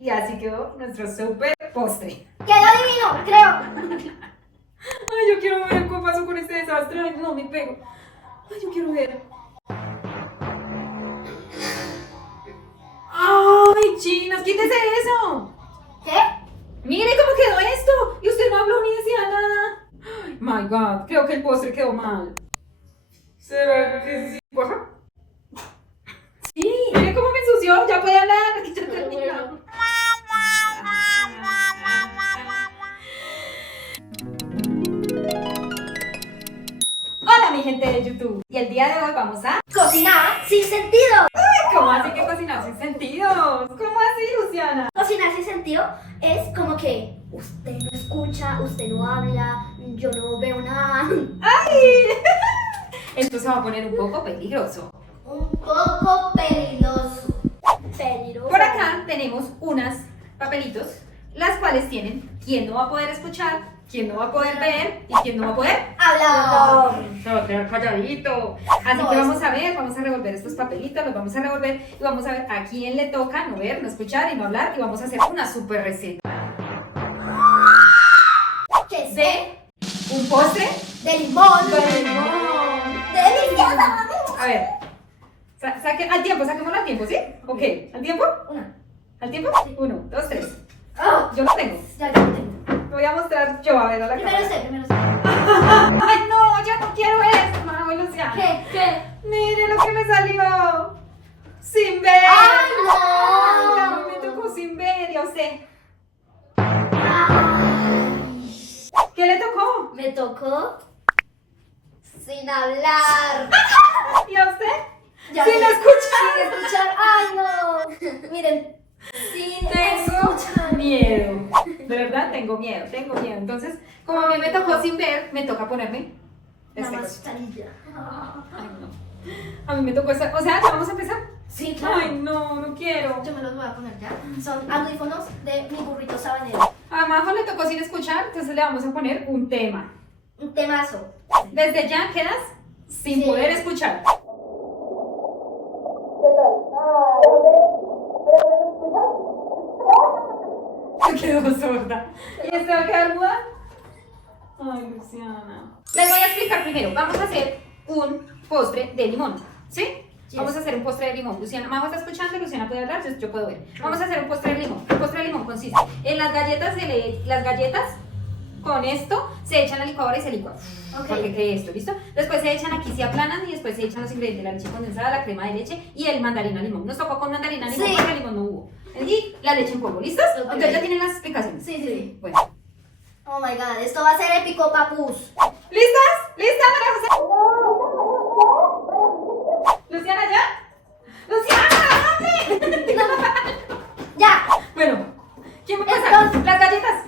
Y así quedó nuestro super postre. Quedó divino, creo. Ay, yo quiero ver qué pasó con este desastre. Ay, no, me pego. Ay, yo quiero ver. Ay, chinas, quítese eso. ¿Qué? Mire cómo quedó esto. Y usted no habló ni decía nada. Ay, my God, creo que el postre quedó mal. ¿Será que sí? Ajá. Sí, mire cómo me ensució. Ya puede hablar. Aquí ya terminamos. Hola, mi gente de YouTube. Y el día de hoy vamos a... Cocinar sin sentido. ¿Cómo así que cocinar sin sentidos? ¿Cómo así, Luciana? Cocinar sin sentido es como que usted no escucha, usted no habla, yo no veo nada. ¡Ay! Esto se va a poner un poco peligroso. Un poco peligroso. Peligroso. Por acá tenemos unos papelitos, las cuales tienen quién no va a poder escuchar, quién no va a poder ver y quién no va a poder Habla. se va a quedar calladito. Así No, que vamos a ver, vamos a revolver estos papelitos, los vamos a revolver y vamos a ver a quién le toca no ver, no escuchar y no hablar y vamos a hacer una super receta ¿Qué es? de un postre De limón. de limón. Deliciosa. A ver, al tiempo, saquémoslo al tiempo, ¿sí? Ok, ¿al tiempo? Una. ¿Al tiempo? Sí. 1, 2, 3. Oh, Yo lo tengo. ya lo tengo. Lo voy a mostrar yo, a ver a la Primero cámara. usted, primero usted. ¡Ay, no! ¡Ya no quiero esto, mamá Luciana! ¿Qué? ¡Mire lo que me salió! ¡Sin ver! ¡Ay, no! Ay, a mí me tocó sin ver, ¿y a usted? Ay. ¿Qué le tocó? Me tocó sin hablar. ¿Y a usted? Ya ¡Sin sé. escuchar! Sin escuchar. Ay, no. Miren. Sin Tengo escuchar. miedo. De verdad, tengo miedo. Entonces, como a mí me tocó sin ver, me toca ponerme La este coso. mascarilla. Ay, no. A mí me tocó esa. O sea, ¿ya vamos a empezar? Sí, claro. Ay, no, no quiero. Yo me los voy a poner ya. Son audífonos de mi burrito sabanero. A Majo le tocó sin escuchar, entonces le vamos a poner un tema. Un temazo. Desde ya quedas sin Sí. poder escuchar. Se quedó sorda. ¿Y esta va a quedar muda? Ay, Luciana. Les voy a explicar primero. Vamos a hacer un postre de limón. ¿Sí? Sí. Vamos a hacer un postre de limón. Luciana, Majo está escuchando, Luciana puede hablar, yo puedo ver. Vamos a hacer un postre de limón. El postre de limón consiste en las galletas, las galletas con esto se echan a la licuadora y se licúa. Ok. Porque quede esto, ¿listo? Después se echan aquí, se aplanan y después se echan los ingredientes, la leche condensada, la crema de leche y el mandarina limón. Nos tocó con mandarina limón Sí. porque limón no hubo. Y la leche en polvo, ¿listos? Ok. Entonces ya tienen las explicaciones. Sí. Bueno. Oh my god, esto va a ser épico, papus. ¿Listas? ¿Lista, María José? ¿Luciana ya? ¡Luciana! ¿Dónde? Ya. Bueno, ¿quién va a pasar? Entonces- Las galletas.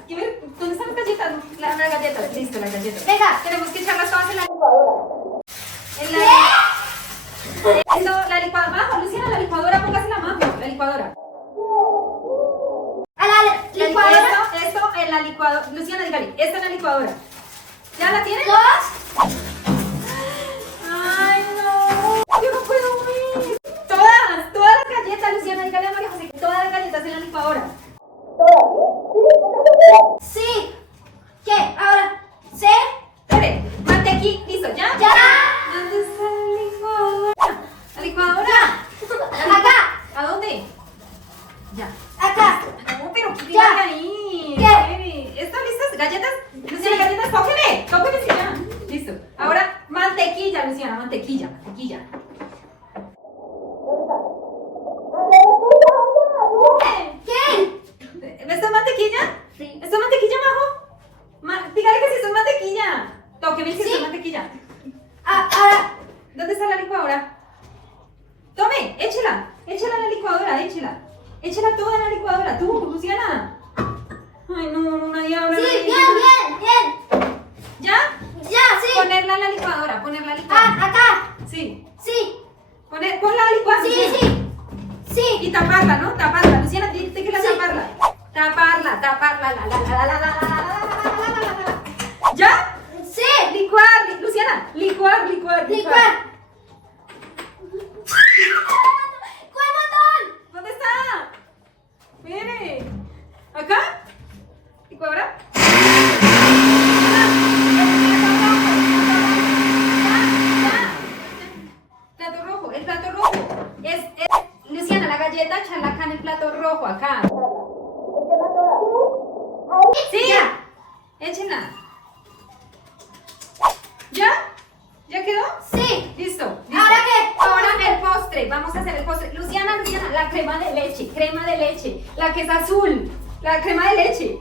¿Dónde están las galletas? Las galletas. Listo, las galletas. Venga. Tenemos que echarlas todas en la licuadora. En la... Eso, la licuadora. Majo, Luciana, la licuadora, póngasela, Majo. La licuadora. A la licuadora. Esto en la licuadora. Luciana, dígale, esta en la licuadora. ¿Ya la tienen? Dos. Ay, no. Yo no puedo ver. Todas las galletas, Luciana, dígale a María José, todas las galletas en la licuadora. Sí. ¿Qué? Ahora. C. Espere, mantequilla, listo, ¿ya? Ya. ¿Dónde está la licuadora? ¿La licuadora? Acá. ¿A dónde? Ya. Acá. No, pero ¿qué Ya. tiene ahí? ¿Qué? Espere. ¿Están listas? ¿Galletas? Luciana, Sí. galletas, tóqueme, sí, ya. Listo. Ahora, mantequilla, Luciana, mantequilla. ¿Qué? ¿Esto es mantequilla? Sí. ¿Esto es mantequilla, Majo? Dígale que sí, esto es mantequilla. Tóqueme si Sí. esto es mantequilla. Ahora. ¿Dónde está la licuadora? Tome, échela en la licuadora, échela toda en la licuadora, tú, Luciana. Ay, no, nadie habla. Sí, nadie bien, dice. bien. ¿Ya? Ya, sí. Ponerla en la licuadora. Acá. Sí. Sí. Ponla a licuar. Sí, Luciana. sí. Sí. Y taparla, ¿no? Taparla. Luciana, dite que la Sí. taparla. Taparla, ¿Ya? Sí. Licuar, Luciana. Licuar. Licuar. ¿Cuál botón? ¿Dónde está? Mire. Acá. Licuadora. Plato rojo, el plato rojo. Es Luciana, la galleta, echarla acá en el plato rojo, acá. Sí, échenla. ¿Ya? ¿Ya quedó? Sí. Listo. ¿Ahora qué? Ahora el postre. Vamos a hacer el postre. Luciana, la crema de leche. La que es azul. La crema de leche.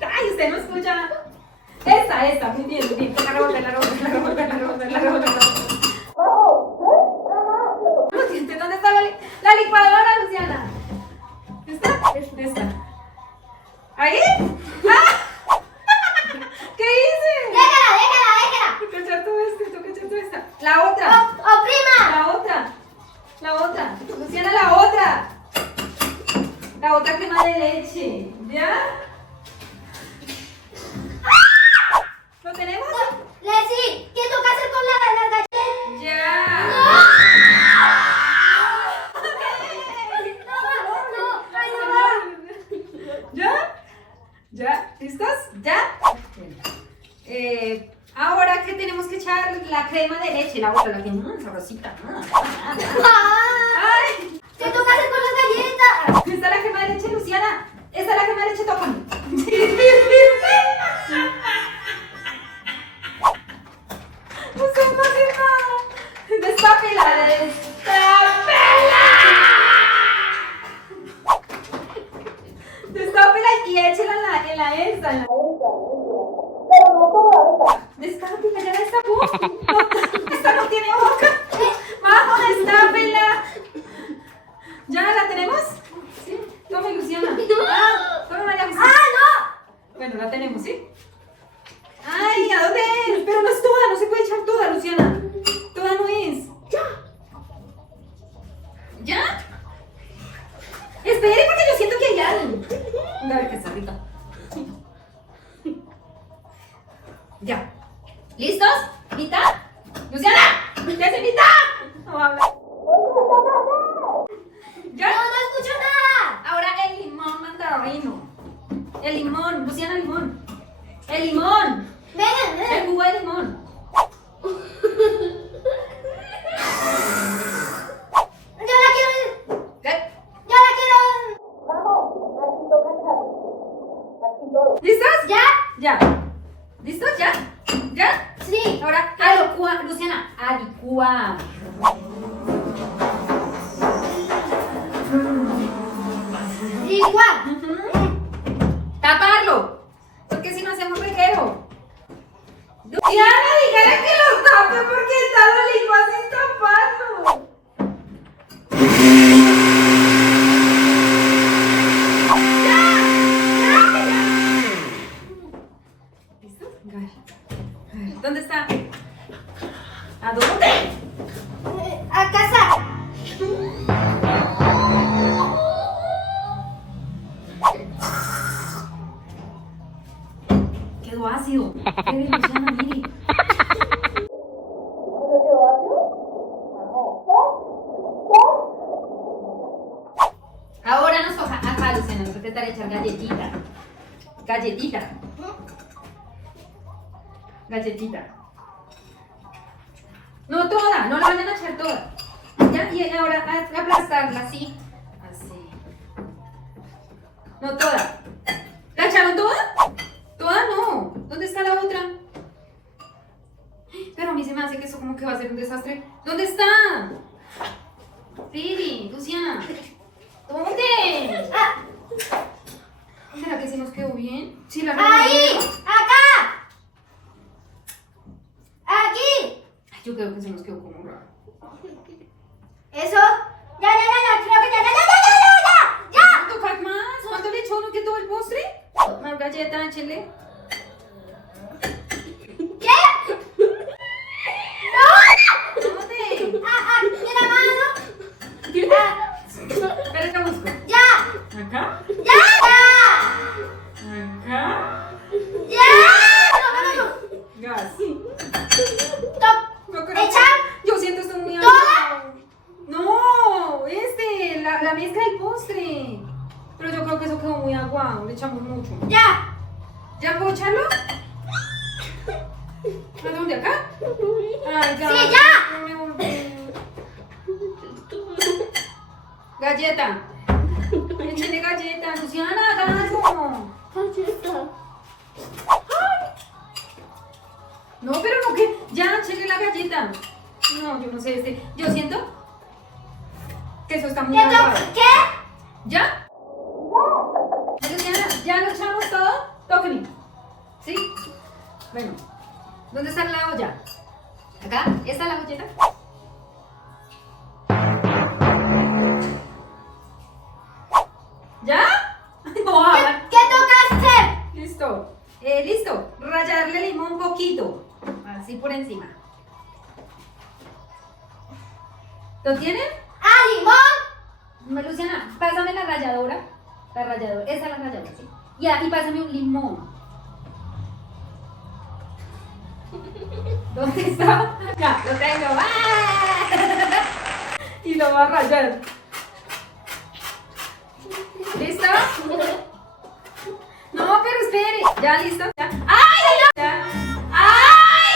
Ay, usted no escucha. Esta, muy bien, muy bien. La revolver. ¿Dónde está la licuadora, Luciana? ¿Esta? ¿Ahí? ¡Ah! ¿Qué hice? Déjala. Tengo que echar todo esta. La otra. ¡Oprima! La otra. Luciana, la otra. La otra crema de leche. ¿Ya? ¿Lo tenemos? Leslie, ¿qué toca hacer con las galletas? Ya. ¿Ya? ¿Listos? ¿Ya? Ahora que tenemos que echar la crema de leche, la otra, la que sabrosita. ¡Ay! ¿Qué toca hacer con las galletas? Esta es la crema de leche, Luciana. Esta es la crema de leche, tócame. Usted no hace nada. Destápela. Destápela y échela en la esta. Pero no toda, destápela, ya la destapó. Esta no tiene boca. Vamos, destápela. ¿Ya la tenemos? Sí. Tome, Luciana. Tome, María José. ¡No! Bueno, la tenemos, ¿sí? Ay, ¿a dónde es? Pero no es toda, no se puede echar toda, Luciana. Toda no es. ¿Ya? Espere, porque yo siento que hay algo. A ver que está rica. Ya. ¿Listos? ¿Mitad? ¡Luciana! ¿Qué hace mitad? No habla. ¿Ya? No escucho nada. Ahora el limón mandarino. El limón, Luciana, limón. El limón. Ven. El jugo de limón. Yo la quiero. ¿Qué? Yo la quiero. ¿Listos? ¿Ya? Ya. ¿Listos? ¿Ya? ¿Ya? Sí. Ahora a licuar, Luciana, a licuar. Igual. Taparlo. Porque si no hacemos reguero. Luciana, dígale que lo tape porque está lo licuado sin taparlo. ¿Listo? A ver, ¿dónde está? ¿A dónde? A casa. Quedó ácido. Mire, Luciana, mire. Ahora nos toca acá, Luciana, nos toca echar galletita. Galletita. No toda, no la vayan a echar toda. Ya, y ahora aplastarla así. Así. No toda. ¿La echaron toda? Toda no. ¿Dónde está la otra? Pero a mí se me hace que eso como que va a ser un desastre. ¿Dónde está? Riri, Luciana. ¿Dónde? ¿Será que sí nos quedó bien? Sí, la Ahí. Acá. Aquí. Ay, yo creo que se nos quedó como raro. Eso. Ya. Creo que ya. ¿Va a tocar más? ¿Cuánto le echó? ¿No que todo el postre? Más galleta, échele. ¿Qué? ¿Dónde? Mira, mano. Espera, que busco. Ya. ¿Acá? Ya. ¿Acá? No. Gas. Top. No creo. ¿Echar? Yo siento esto muy ¿Toda? alto. No, la mezcla del postre. Pero yo creo que eso quedó muy aguado, le echamos mucho. ¡Ya! ¿Ya puedo echarlo? ¿A dónde? ¿Acá? Ay, ya. ¡Sí, ya! No me volví. Galleta. Échale galleta. Luciana, haga algo. No, pero no que. Ya, échale la galleta. No, yo no sé este. Yo siento que eso está muy ¿Qué aguado. ¿Qué? ¿Ya? Luciana, ¿ya lo echamos todo? Tóqueme. ¿Sí? Bueno. ¿Dónde está la olla? ¿Acá? ¿Esta es la galleta? ¿Ya? No, hagan. ¿Qué toca hacer? Listo. Listo. Rallarle limón un poquito. Así por encima. ¿Lo tienen? ¡Ah, limón! Luciana, pásame la ralladora. La ralladora. Esa es la ralladora, sí. Ya, y pásame un limón. ¿Dónde está? Ya, lo tengo. ¡Ah! Y lo va a rayar. ¿Listo? No, pero espere. ¿Ya listo? ¿Ya? ¡Ay! ¿Ya? ¡Ay,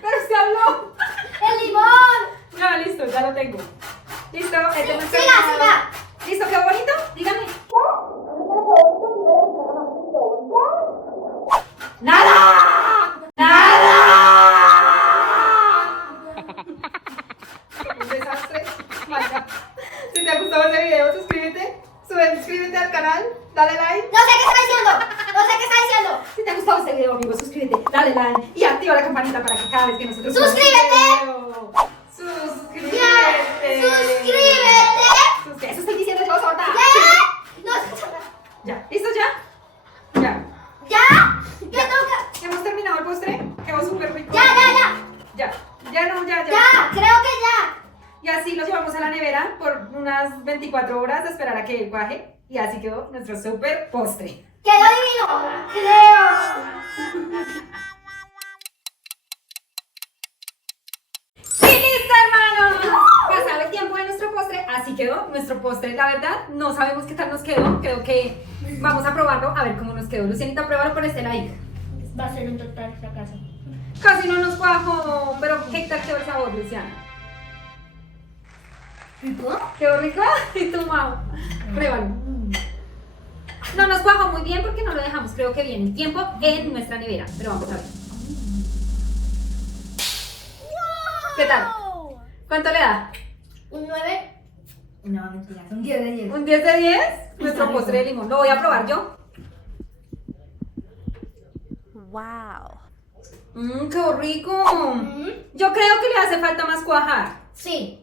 Pero se habló. el limón! Ya, listo, ya lo tengo. ¿Listo? Este es nuestro Siga, helado. siga. ¿Listo? ¿Qué bonito? Dígame. ¡Nada! ¡Nada! Un desastre. Vaya. Si te ha gustado este video, suscríbete al canal, dale like. No sé qué está diciendo. No sé qué está diciendo. Si te ha gustado este video, amigo, suscríbete, dale like y activa la campanita para que cada vez que nosotros ¡Suscríbete! video, suscríbete. ¡Ya! ¡Suscríbete! Eso estoy diciendo yo, sorda. ¿Qué? No escucho nada. Ya, ¿listo ya? Ya. ¿Ya? ¿Qué toca? ¿Hemos terminado el postre? Quedó súper rico. Ya. Ya, ya no, ya. Ya, creo que ya. Y así lo llevamos a la nevera por unas 24 horas de esperar a que él cuaje. Y así quedó nuestro súper postre. Quedó divino. Creo. ¡Y listo, hermanos! Pasado el tiempo de nuestro postre, así quedó nuestro postre. La verdad, no sabemos qué tal nos quedó. Creo que vamos a probarlo, a ver cómo nos quedó. Lucianita, pruébalo por este lado. Va a ser un total fracaso. Casi no nos cuajó, pero ¿qué tal quedó el sabor, Luciana? ¿Rico? ¿Quedó rico? ¿Y tú, Mau? Pruébalo. No nos cuajó muy bien porque no lo dejamos, creo que bien, el tiempo en nuestra nevera. Pero vamos a ver. ¿Qué tal? ¿Cuánto le da? ¿Un 9? No, mentira, son 10 de 10. ¿Un 10 de 10? Nuestro postre de limón. Lo voy a probar yo. Wow. ¡Qué rico! Yo creo que le hace falta más cuajar. Sí.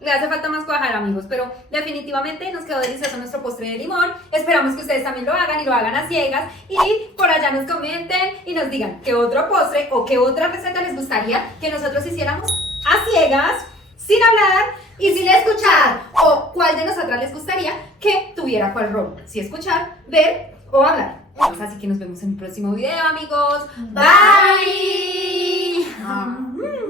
Le hace falta más cuajar, amigos, pero definitivamente nos quedó delicioso nuestro postre de limón. Esperamos que ustedes también lo hagan y lo hagan a ciegas. Y por allá nos comenten y nos digan qué otro postre o qué otra receta les gustaría que nosotros hiciéramos a ciegas, sin hablar y sin escuchar. O cuál de nosotras les gustaría que tuviera cuál rol. Si escuchar, ver o hablar. Así que nos vemos en un próximo video, amigos. Bye. Bye.